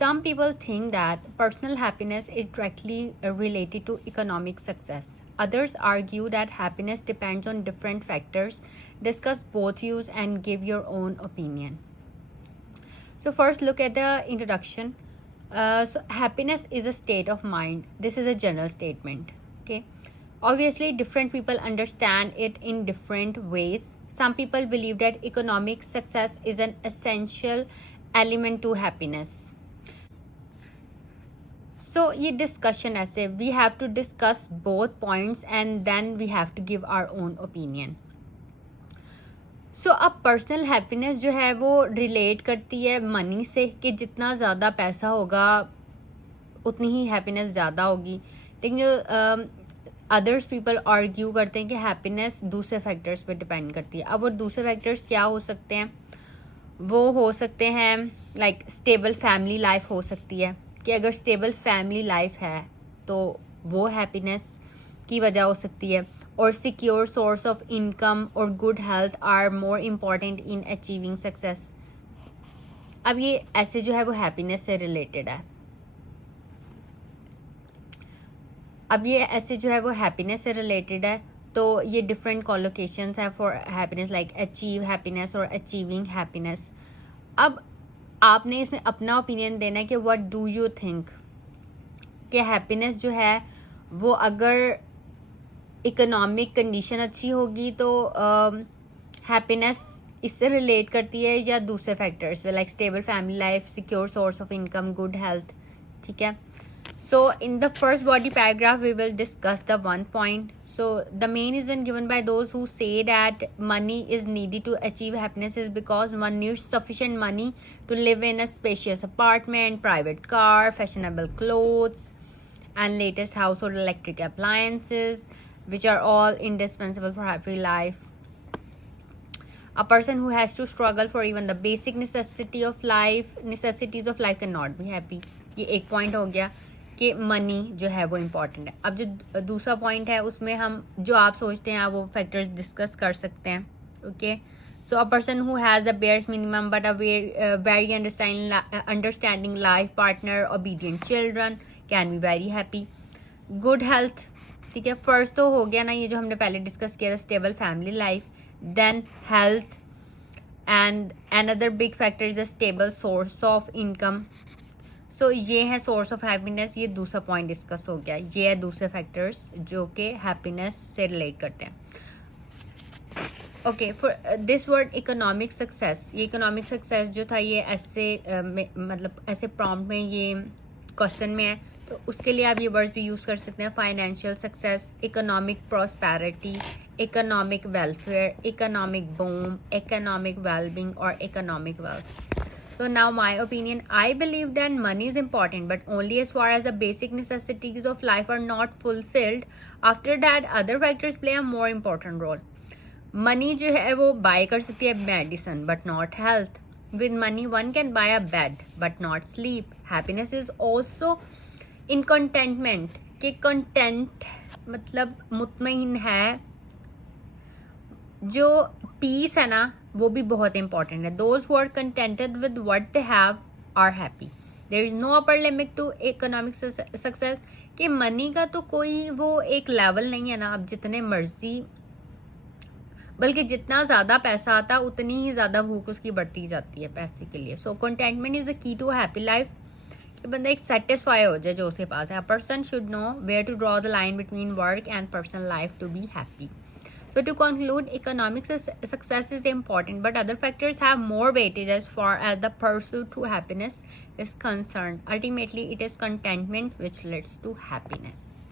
Some people think that personal happiness is directly related to economic success. Others argue that happiness depends on different factors. Discuss both views and give your own opinion. So first, look at the introduction. So happiness is a state of mind. This is a general statement. Okay. Obviously, different people understand it in different ways. Some people believe that economic success is an essential element to happiness. So ये discussion ऐसे, we have to discuss both points and then we have to give our own opinion. So अब personal happiness जो है वो relate करती है money से, कि जितना ज़्यादा पैसा होगा उतनी ही हैप्पीनेस ज़्यादा होगी. लेकिन जो अदर्स पीपल आर्ग्यू करते हैं कि हैप्पीनेस दूसरे फैक्टर्स पे डिपेंड करती है. अब वो दूसरे फैक्टर्स क्या हो सकते हैं? वो हो सकते हैं लाइक स्टेबल फैमिली लाइफ हो सकती है, कि अगर स्टेबल फैमिली लाइफ है तो वो हैप्पीनेस की वजह हो सकती है. और सिक्योर सोर्स ऑफ इनकम और good health are more important in achieving success. अब ये ऐसे जो है वो हैप्पीनेस से रिलेटेड है. अब ये ऐसे जो है वो हैप्पीनेस से रिलेटेड है. तो ये डिफरेंट कॉलोकेशंस हैं for happiness, like achieve happiness और अचीविंग हैप्पीनेस. अब आपने इसमें अपना ओपिनियन देना है कि व्हाट डू यू थिंक कि हैप्पीनेस जो है वो अगर इकोनॉमिक कंडीशन अच्छी होगी तो हैप्पीनेस इससे रिलेट करती है या दूसरे factors like stable family life, secure source of income, good health. ठीक है. So in the first body paragraph we will discuss the one point. So the main reason given by those who say that money is needed to achieve happiness is because one needs sufficient money to live in a spacious apartment, private car, fashionable clothes and latest household electric appliances, which are all indispensable for happy life. A person who has to struggle for even the basic necessities of life cannot be happy. ये एक point हो गया कि money जो है वो important है. अब जो दूसरा पॉइंट है उसमें हम जो आप सोचते हैं आप वो फैक्टर्स डिस्कस कर सकते हैं. Okay. So a person who has the bares minimum but a very understanding life partner, obedient children can be very happy. Good health. ठीक है. फर्स्ट तो हो गया ना ये जो हमने पहले डिस्कस किया था, stable family life, then health, and another big factor is a stable source of income. So ये है सोर्स ऑफ हैप्पीनेस. ये दूसरा पॉइंट डिस्कस हो गया. ये है दूसरे फैक्टर्स जो कि हैप्पीनेस से रिलेट करते हैं. Okay. For this word economic success, ये इकोनॉमिक सक्सेस जो था ये ऐसे मतलब ऐसे प्रॉम्प्ट में ये क्वेश्चन में है तो उसके लिए आप ये वर्ड्स भी यूज़ कर सकते हैं. Financial success, economic prosperity, economic welfare, economic boom, economic wellbeing और economic wealth. So now my opinion, I believe that money is important but only as far as the basic necessities of life are not fulfilled. After that other factors play a more important role. Money जो है वो buy कर सकती है medicine but not health. With money one can buy a bed but not sleep. Happiness is also in contentment, कि content मतलब मुतमईन है. जो पीस है ना वो भी बहुत इंपॉर्टेंट है. Those who are contented with what they have are happy. There is no upper limit to economic success. कि मनी का तो कोई वो एक लेवल नहीं है ना. अब जितने मर्जी, बल्कि जितना ज़्यादा पैसा आता है उतनी ही ज़्यादा भूख उसकी बढ़ती जाती है पैसे के लिए. So contentment is the key to happy life. कि बंदा एक सेटिस्फाई हो जाए जो उसके पास है. A person should know where to draw the line between work and personal life to be happy. So to conclude, economic success is important, but other factors have more weightage as far as the pursuit to happiness is concerned. Ultimately, it is contentment which leads to happiness.